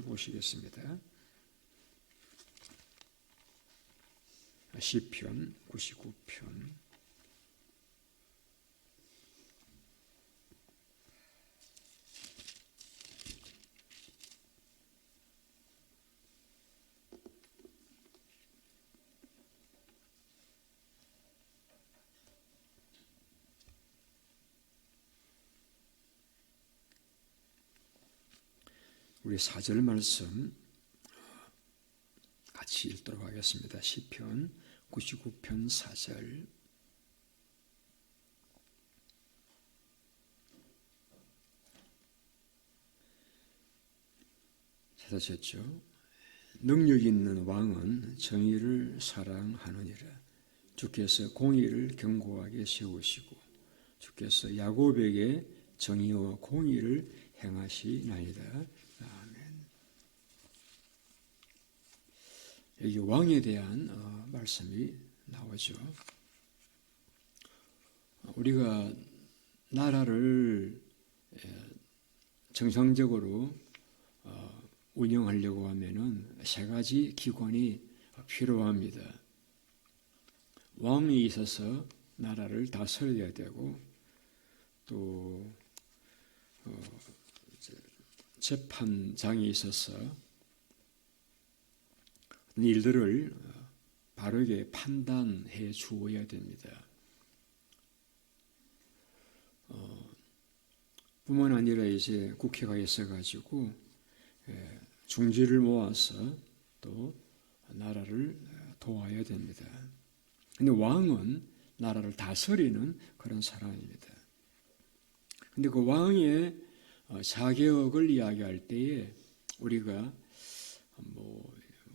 말씀을 보시겠습니다. 시편 99편 우리 4절 말씀 같이 읽도록 하겠습니다. 시편 99편 4절. 찾으셨죠? 능력 있는 왕은 정의를 사랑하느니라. 주께서 공의를 견고하게 세우시고 주께서 야곱에게 정의와 공의를 행하시나이다. 여기 왕에 대한 말씀이 나오죠. 우리가 나라를 정상적으로 운영하려고 하면은 세 가지 기관이 필요합니다. 왕이 있어서 나라를 다스려야 되고, 또 재판장이 있어서 일들을 바르게 판단해 주어야 됩니다. 뿐만 아니라 이제 국회가 있어가지고 중지를 모아서 또 나라를 도와야 됩니다. 근데 왕은 나라를 다스리는 그런 사람입니다. 근데 그 왕의 자격을 이야기할 때에 우리가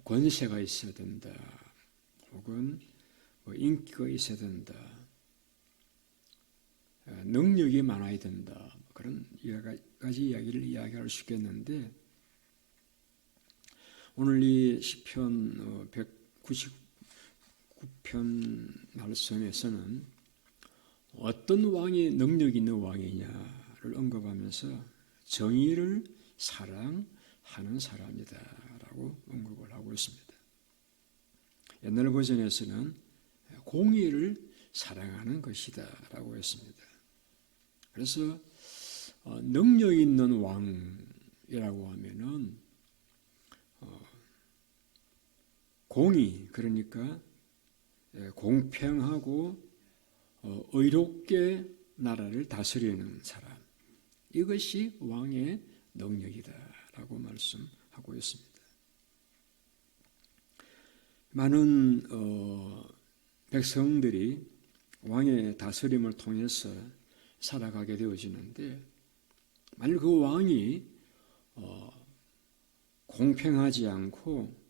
권세가 있어야 된다, 혹은 인기가 있어야 된다, 능력이 많아야 된다, 그런 여러 가지 이야기를 이야기할 수 있겠는데, 오늘 이 시편 199편 말씀에서는 어떤 왕이 능력 있는 왕이냐를 언급하면서 정의를 사랑하는 사람이다 라고 언급을 하고 있습니다. 옛날 버전에서는 공의를 사랑하는 것이다 라고 했습니다. 그래서 능력 있는 왕이라고 하면은 공의, 그러니까 공평하고 의롭게 나라를 다스리는 사람, 이것이 왕의 능력이다 라고 말씀하고 있습니다. 많은 백성들이 왕의 다스림을 통해서 살아가게 되어지는데, 만약 그 왕이 공평하지 않고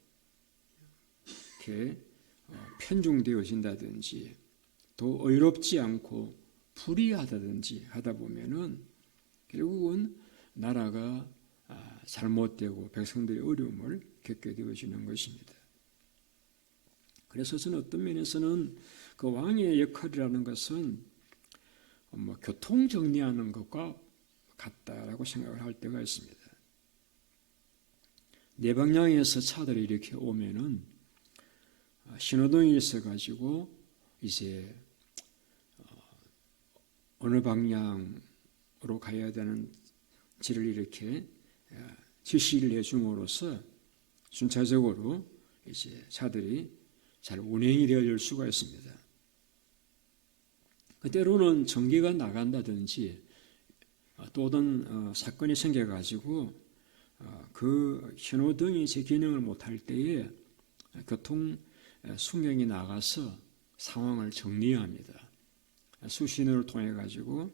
이렇게 편중되어진다든지, 또 의롭지 않고 불의하다든지 하다 보면은 결국은 나라가 잘못되고 백성들의 어려움을 겪게 되어지는 것입니다. 그래서 저는 어떤 면에서는 그 왕의 역할이라는 것은 교통 정리하는 것과 같다라고 생각을 할 때가 있습니다. 네 방향에서 차들이 이렇게 오면은 신호등이 있어가지고 이제 어느 방향으로 가야 되는지를 이렇게 지시를 해줌으로써 순차적으로 이제 차들이 잘 운행이 되어질 수가 있습니다. 때로는 전기가 나간다든지 또 어떤 사건이 생겨가지고 그 신호등이 제 기능을 못할 때에 교통 순경이 나가서 상황을 정리합니다. 수신호를 통해 가지고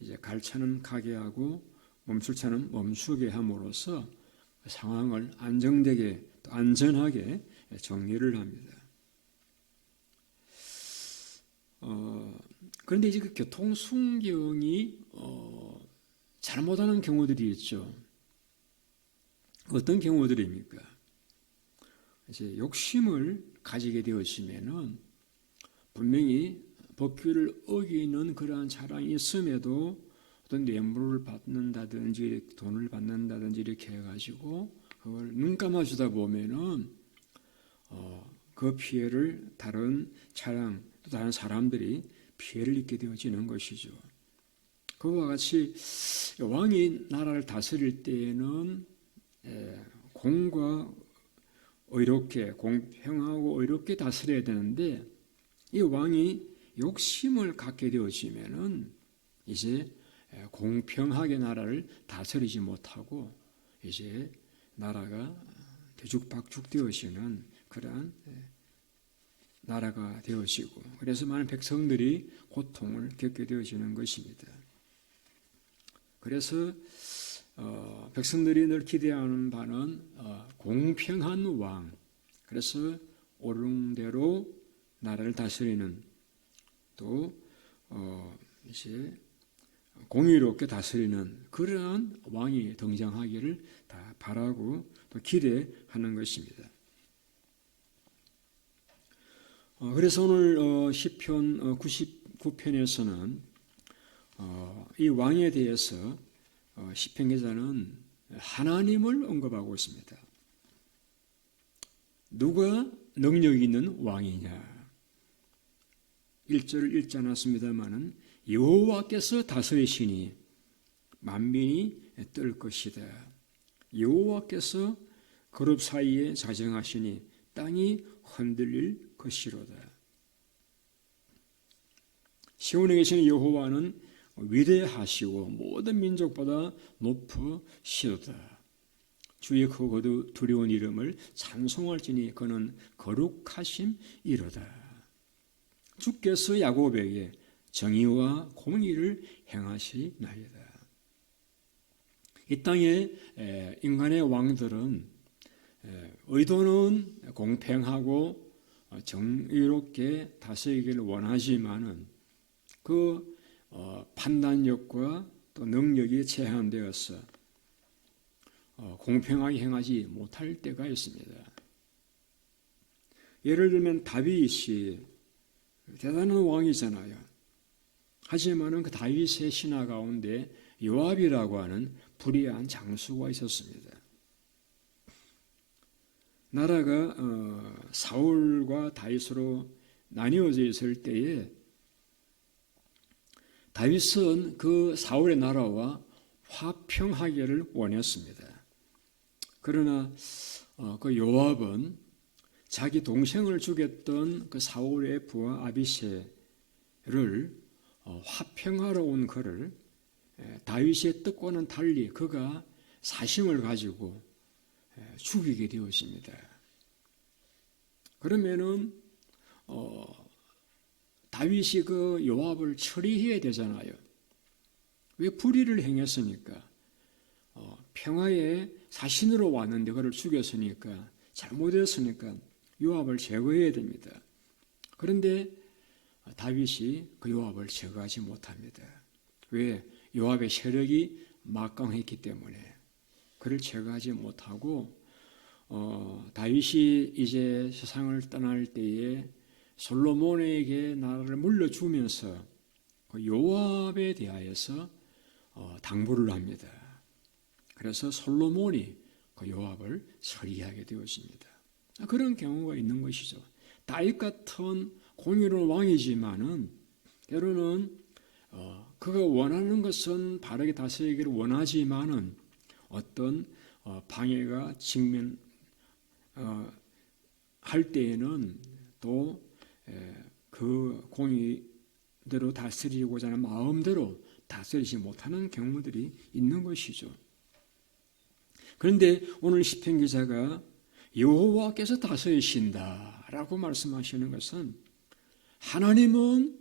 이제 갈 차는 가게 하고 멈출 차는 멈추게 함으로써 상황을 안정되게 또 안전하게 정리를 합니다. 그런데 이제 그 교통 순경이 잘못하는 경우들이 있죠. 어떤 경우들입니까? 이제 욕심을 가지게 되어지면은 분명히 법규를 어기는 그러한 차량이 있음에도 어떤 뇌물을 받는다든지 돈을 받는다든지 이렇게 해가지고 그걸 눈 감아주다 보면은 그 피해를 다른 차량 또 다른 사람들이 피해를 입게 되어지는 것이죠. 그와 같이 왕이 나라를 다스릴 때에는 공과 의롭게 공평하고 의롭게 다스려야 되는데 이 왕이 욕심을 갖게 되어지면은 이제 공평하게 나라를 다스리지 못하고 이제 나라가 뒤죽박죽 되어지는 그러한 나라가 되어지고 그래서 많은 백성들이 고통을 겪게 되어지는 것입니다. 그래서 백성들이 늘 기대하는 바는 공평한 왕, 그래서 옳은 대로 나라를 다스리는 또 이제 공의롭게 다스리는 그러한 왕이 등장하기를 다 바라고 또 기대하는 것입니다. 그래서 오늘 시편 99편에서는 이 왕에 대해서 시편 기자는 하나님을 언급하고 있습니다. 누가 능력 있는 왕이냐? 1절을 읽지 않았습니다마는 여호와께서 다스리시니 만민이 뜰 것이다. 여호와께서 그룹 사이에 자정하시니 땅이 흔들릴 것이로다. 시온에 계시는 여호와는 위대하시고 모든 민족보다 높으시도다. 주의 크고 두려운 이름을 찬송할지니 그는 거룩하심이로다. 주께서 야곱에게 정의와 공의를 행하시나이다. 이 땅에 인간의 왕들은 의도는 공평하고 정의롭게 다스리기를 원하지만은 그 판단력과 또 능력이 제한되어서 공평하게 행하지 못할 때가 있습니다. 예를 들면 다윗이 대단한 왕이잖아요. 하지만은 그 다윗의 신하 가운데 요압이라고 하는 불의한 장수가 있었습니다. 나라가 사울과 다윗으로 나뉘어져 있을 때에 다윗은 그 사울의 나라와 화평하기를 원했습니다. 그러나 그 요압은 자기 동생을 죽였던 그 사울의 부하 아비새를 화평하러 온 그를 다윗의 뜻과는 달리 그가 사심을 가지고 죽이게 되었습니다. 그러면은 다윗이 그 요압을 처리해야 되잖아요. 왜 불의를 행했으니까? 평화의 사신으로 왔는데 그를 죽였으니까, 잘못했으니까 요압을 제거해야 됩니다. 그런데 다윗이 그 요압을 제거하지 못합니다. 왜? 요압의 세력이 막강했기 때문에 그를 제거하지 못하고 다윗이 이제 세상을 떠날 때에 솔로몬에게 나라를 물려주면서 그 요압에 대하여서 당부를 합니다. 그래서 솔로몬이 그 요압을 처리하게 되었습니다. 그런 경우가 있는 것이죠. 다윗 같은 공의로운 왕이지만은 때로는 그가 원하는 것은 바르게 다스리기를 원하지만은 어떤 방해가 할 때에는 또 그 공의대로 다스리고자 하는 마음대로 다스리지 못하는 경우들이 있는 것이죠. 그런데 오늘 시편 기자가 여호와께서 다스리신다라고 말씀하시는 것은 하나님은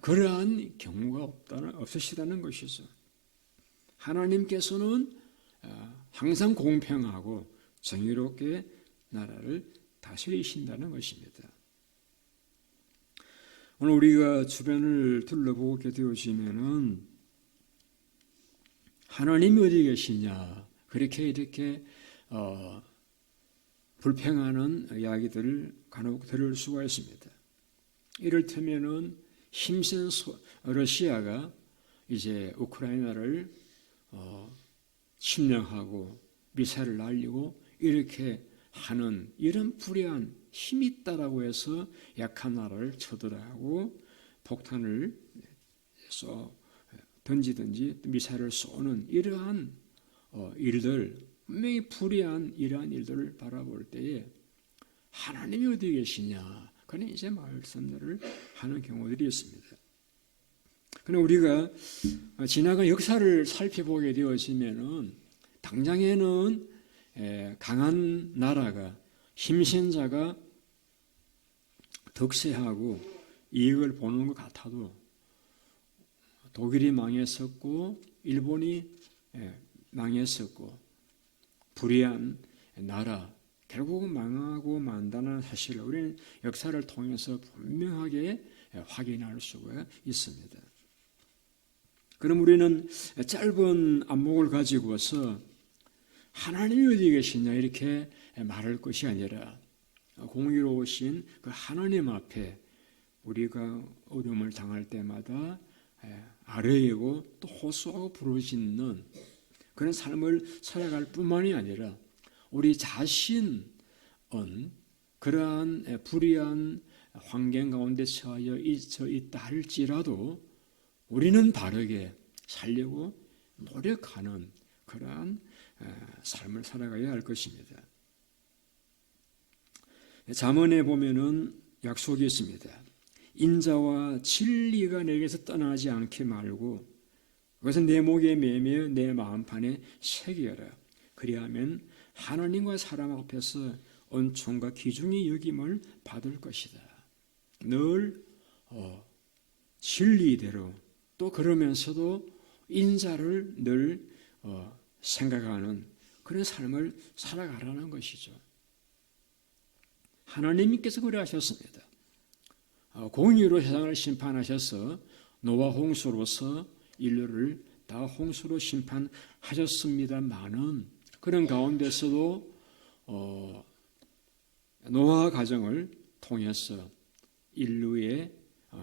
그러한 경우가 없으시다는 것이죠. 하나님께서는 항상 공평하고 정의롭게 나라를 다스리신다는 것입니다. 오늘 우리가 주변을 둘러보게 되어지면은 하나님이 어디 계시냐 이렇게 불평하는 이야기들을 간혹 들을 수가 있습니다. 이를테면은 힘센 러시아가 이제 우크라이나를 침략하고 미사일을 날리고 이렇게 하는 이런 불의한 힘이 있다라고 해서 약한 나라를 쳐들어가고 폭탄을 던지든지 미사일을 쏘는 이러한 일들, 분명히 불의한 이러한 일들을 바라볼 때에 하나님이 어디 계시냐? 그런 이제 말씀들을 하는 경우들이 있습니다. 그럼 우리가 지나간 역사를 살펴보게 되어지면은 당장에는 강한 나라가 힘센 자가 득세하고 이익을 보는 것 같아도 독일이 망했었고 일본이 망했었고 불의한 나라 결국은 망하고 만다는 사실을 우리는 역사를 통해서 분명하게 확인할 수가 있습니다. 그럼 우리는 짧은 안목을 가지고서 하나님이 어디 계시냐 이렇게 말할 것이 아니라 공의로우신 그 하나님 앞에 우리가 어려움을 당할 때마다 아뢰이고 또 호소하고 부르짖는 그런 삶을 살아갈 뿐만이 아니라 우리 자신은 그러한 불의한 환경 가운데 처해 있다 할지라도 우리는 바르게 살려고 노력하는 그러한 삶을 살아가야 할 것입니다. 잠언에 보면은 약속이 있습니다. 인자와 진리가 내게서 떠나지 않게 말고 그것은 내 목에 매며 내 마음판에 새겨라. 그리하면 하나님과 사람 앞에서 은총과 기중의 여김을 받을 것이다. 늘 진리대로 또 그러면서도 인자를 늘 생각하는 그런 삶을 살아가라는 것이죠. 하나님께서 그래 하셨습니다. 공의로 세상을 심판하셔서 노아 홍수로서 인류를 다 홍수로 심판하셨습니다만은 그런 가운데서도 노아 가정을 통해서 인류의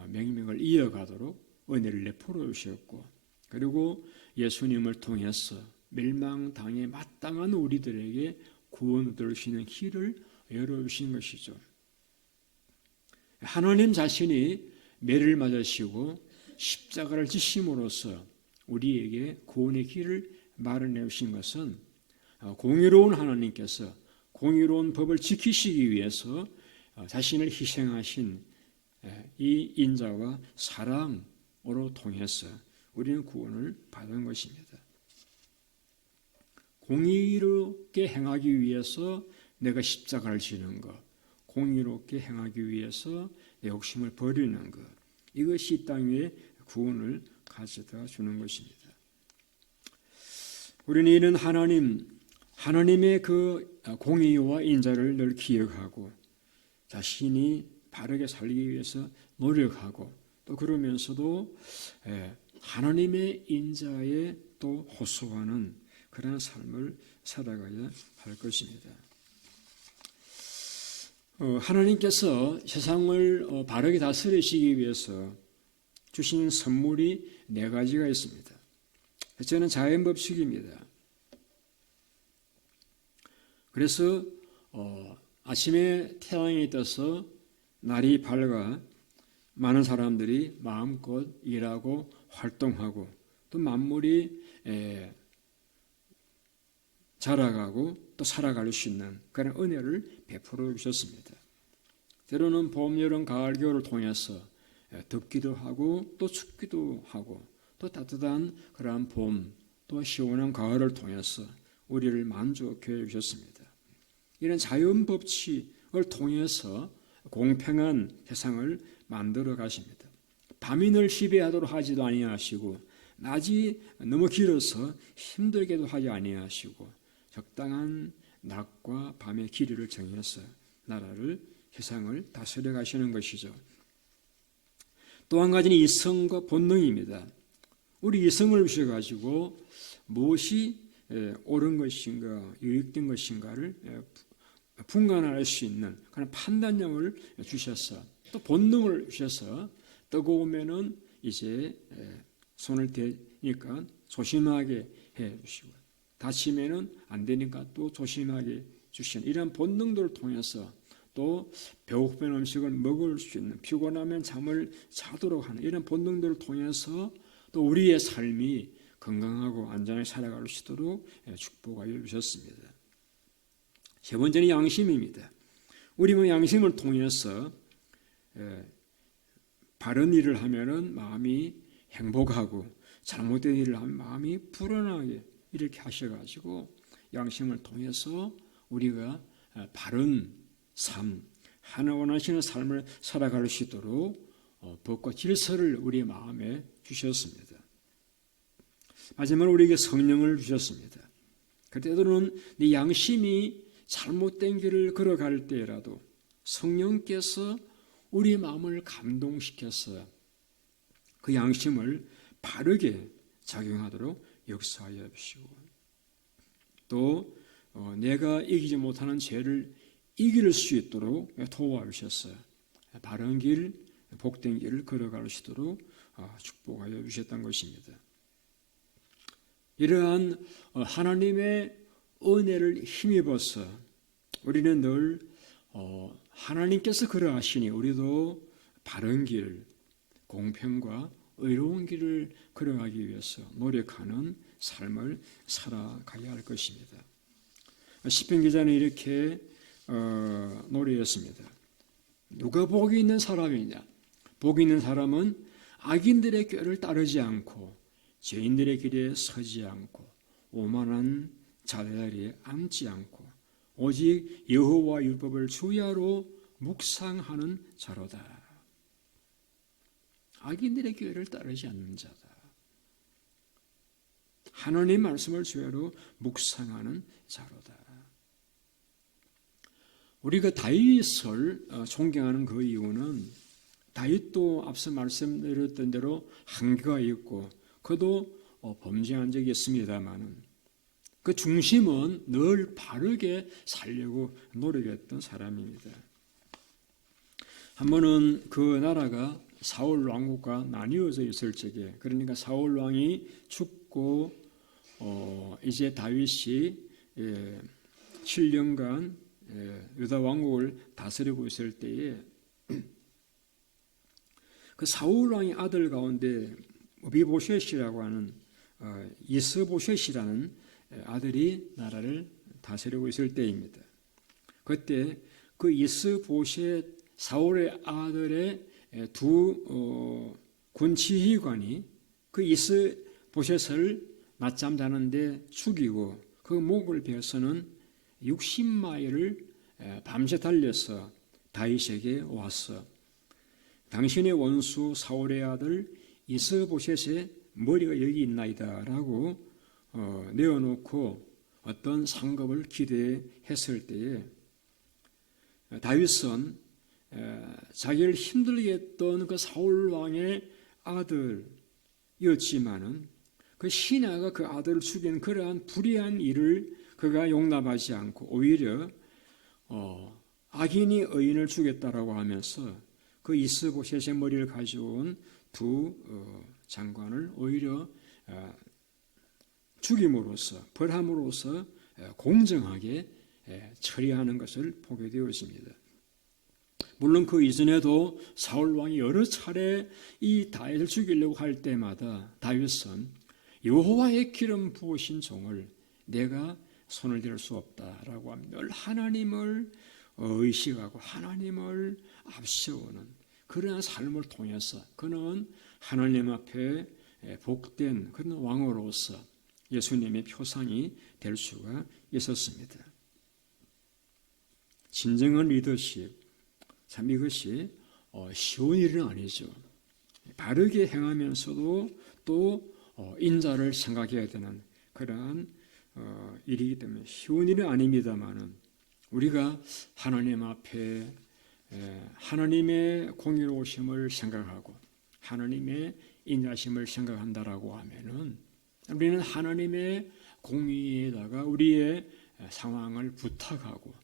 맹명을 이어가도록 은혜를 내포로 주셨고 그리고 예수님을 통해서 멸망당에 마땅한 우리들에게 구원을 얻을 수 있는 길을 열어주신 것이죠. 하나님 자신이 매를 맞으시고 십자가를 지심으로써 우리에게 구원의 길을 마련해 주신 것은 공의로운 하나님께서 공의로운 법을 지키시기 위해서 자신을 희생하신 이 인자와 사랑으로 통해서 우리는 구원을 받은 것입니다. 공의롭게 행하기 위해서 내가 십자가를 지는 것, 공의롭게 행하기 위해서 내 욕심을 버리는 것, 이것이 이 땅 위에 구원을 가져다 주는 것입니다. 우리는 이런 하나님의 그 공의와 인자를 늘 기억하고 자신이 바르게 살기 위해서 노력하고 또 그러면서도 하나님의 인자에 또 호소하는 그런 삶을 살아가야 할 것입니다. 하나님께서 세상을 바르게 다스리시기 위해서 주신 선물이 4가지가 있습니다. 저는 자연법칙입니다. 그래서 아침에 태양이 떠서 날이 밝아 많은 사람들이 마음껏 일하고 활동하고 또 만물이 자라가고 또 살아갈 수 있는 그런 은혜를 베풀어 주셨습니다. 때로는 봄, 여름, 가을, 겨울을 통해서 덥기도 하고 또 춥기도 하고 또 따뜻한 그러한 봄, 또 시원한 가을을 통해서 우리를 만족해 주셨습니다. 이런 자연 법칙을 통해서 공평한 세상을 만들어 가십니다. 밤이 늘 지배하도록 하지도 아니하시고 낮이 너무 길어서 힘들게도 하지 아니하시고 적당한 낮과 밤의 길이를 정해서 나라를 세상을 다스려 가시는 것이죠. 또 한 가지는 이성과 본능입니다. 우리 이성을 주셔가지고 무엇이 옳은 것인가 유익된 것인가를 분간할 수 있는 그런 판단력을 주셔서 또 본능을 주셔서 뜨거우면은 이제 손을 대니까 조심하게 해 주시고 다치면은 안 되니까 또 조심하게 주신 이런 본능들을 통해서 또 배고픈 음식을 먹을 수 있는, 피곤하면 잠을 자도록 하는 이런 본능들을 통해서 또 우리의 삶이 건강하고 안전하게 살아갈 수 있도록 축복하여 주셨습니다. 세 번째는 양심입니다. 우리 양심을 통해서 바른 일을 하면은 마음이 행복하고 잘못된 일을 하면 마음이 불안하게 이렇게 하셔가지고 양심을 통해서 우리가 바른 삶, 하나 원하시는 삶을 살아갈 수 있도록 법과 질서를 우리의 마음에 주셨습니다. 마지막으로 우리에게 성령을 주셨습니다. 그때로는 네 양심이 잘못된 길을 걸어갈 때라도 성령께서 우리 마음을 감동시켜서 그 양심을 바르게 작용하도록 역사하여 주시고 또 내가 이기지 못하는 죄를 이길 수 있도록 도와주셨어요. 바른 길, 복된 길을 걸어갈 수 있도록 축복하여 주셨던 것입니다. 이러한 하나님의 은혜를 힘입어서 우리는 늘 하나님께서 그러하시니 우리도 바른 길, 공평과 의로운 길을 걸어가기 위해서 노력하는 삶을 살아가야 할 것입니다. 시편 기자는 이렇게 노래했습니다. 누가 복이 있는 사람이냐? 복이 있는 사람은 악인들의 꾀를 따르지 않고 죄인들의 길에 서지 않고 오만한 자들 자리에 앉지 않고 오직 여호와 율법을 주야로 묵상하는 자로다. 악인들의 꾀를 따르지 않는 자다. 하나님 말씀을 주야로 묵상하는 자로다. 우리가 다윗을 존경하는 그 이유는 다윗도 앞서 말씀드렸던 대로 한계가 있고 그도 범죄한 적이 있습니다만 그 중심은 늘 바르게 살려고 노력했던 사람입니다. 한 번은 그 나라가 사울 왕국과 나뉘어져 있을 적에 그러니까 사울 왕이 죽고 이제 다윗이 7년간 유다 왕국을 다스리고 있을 때에 그 사울 왕의 아들 가운데 비보셋이라고 하는 이스보셋이라는 아들이 나라를 다스리고 있을 때입니다. 그때 그 이스보셋 사울의 아들의 두 군지휘관이 그 이스보셋을 낮잠 자는데 죽이고 그 목을 베어서는 60마일을 밤새 달려서 다윗에게 왔어. 당신의 원수 사울의 아들 이스보셋의 머리가 여기 있나이다 라고 내어놓고 어떤 상급을 기대했을 때에 다윗은 자기를 힘들게 했던 그 사울 왕의 아들이었지만은 그 신하가 그 아들을 죽인 그러한 불의한 일을 그가 용납하지 않고 오히려 악인이 의인을 죽였다라고 하면서 그 이스보셋의 머리를 가져온 두 장관을 오히려 죽임으로써 벌함으로써 공정하게 처리하는 것을 보게 되었습니다. 물론 그 이전에도 사울 왕이 여러 차례 이 다윗을 죽이려고 할 때마다 다윗은 여호와의 기름 부으신 종을 내가 손을 댈 수 없다라고 하며 늘 하나님을 의식하고 하나님을 앞세우는 그러한 삶을 통해서 그는 하나님 앞에 복된 그런 왕으로서 예수님의 표상이 될 수가 있었습니다. 진정한 리더십, 참 이것이 쉬운 일은 아니죠. 바르게 행하면서도 또 인자를 생각해야 되는 그러한 일이기 때문에 쉬운 일은 아닙니다만은 우리가 하나님 앞에 하나님의 공의로우심을 생각하고 하나님의 인자심을 생각한다라고 하면은 우리는 하나님의 공의에다가 우리의 상황을 부탁하고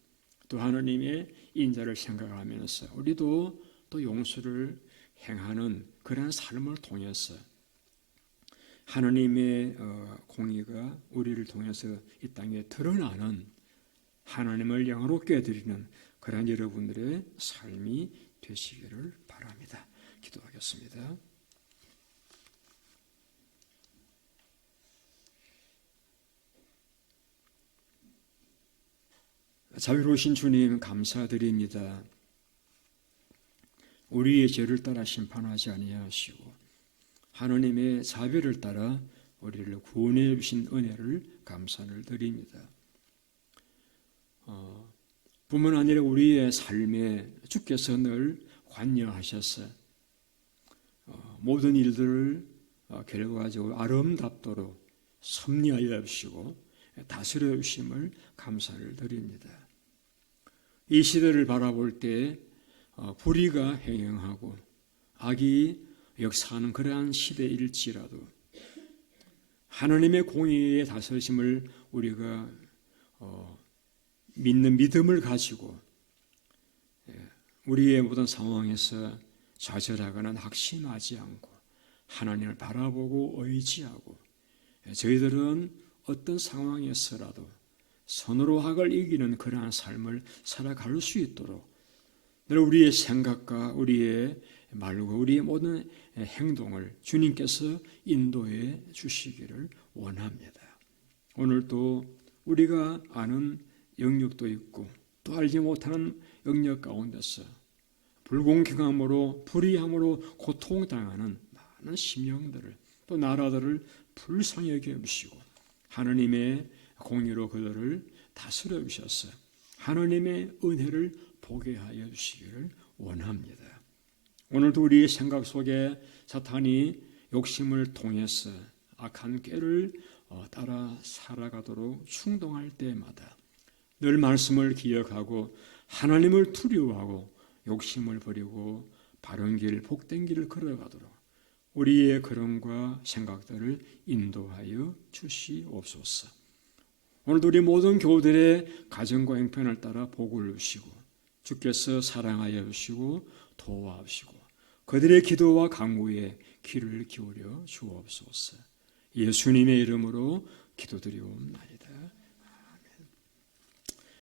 또 하나님의 인자를 생각하면서 우리도 또 용서를 행하는 그런 삶을 통해서 하나님의 공의가 우리를 통해서 이 땅에 드러나는 하나님을 영화롭게 드리는 그러한 여러분들의 삶이 되시기를 바랍니다. 기도하겠습니다. 자비로우신 주님 감사드립니다. 우리의 죄를 따라 심판하지 아니하시고 하나님의 자비를 따라 우리를 구원해 주신 은혜를 감사를 드립니다. 뿐만 아니라 우리의 삶에 주께서 늘 관여하셔서 모든 일들을 결과적으로 아름답도록 섭리하여 주시고 다스려 주심을 감사를 드립니다. 이 시대를 바라볼 때 불의가 행행하고 악이 역사하는 그러한 시대일지라도 하나님의 공의의 다스리심을 우리가 믿는 믿음을 가지고 우리의 모든 상황에서 좌절하거나 낙심하지 않고 하나님을 바라보고 의지하고 저희들은 어떤 상황에서라도 선으로 악을 이기는 그러한 삶을 살아갈 수 있도록 늘 우리의 생각과 우리의 말과 우리의 모든 행동을 주님께서 인도해 주시기를 원합니다. 오늘도 우리가 아는 영역도 있고 또 알지 못하는 영역 가운데서 불공평함으로 불의함으로 고통당하는 많은 심령들을 또 나라들을 불쌍히 여겨주시고 하나님의 공의로 그들을 다스려 주셔서 하나님의 은혜를 보게 하여 주시기를 원합니다. 오늘도 우리의 생각 속에 사탄이 욕심을 통해서 악한 꾀를 따라 살아가도록 충동할 때마다 늘 말씀을 기억하고 하나님을 두려워하고 욕심을 버리고 바른 길, 복된 길을 걸어가도록 우리의 걸음과 생각들을 인도하여 주시옵소서. 오늘도 우리 모든 교우들의 가정과 형편을 따라 복을 주시고 주께서 사랑하여 주시고 도와주시고 그들의 기도와 간구에 귀를 기울여 주옵소서. 예수님의 이름으로 기도드리옵나이다.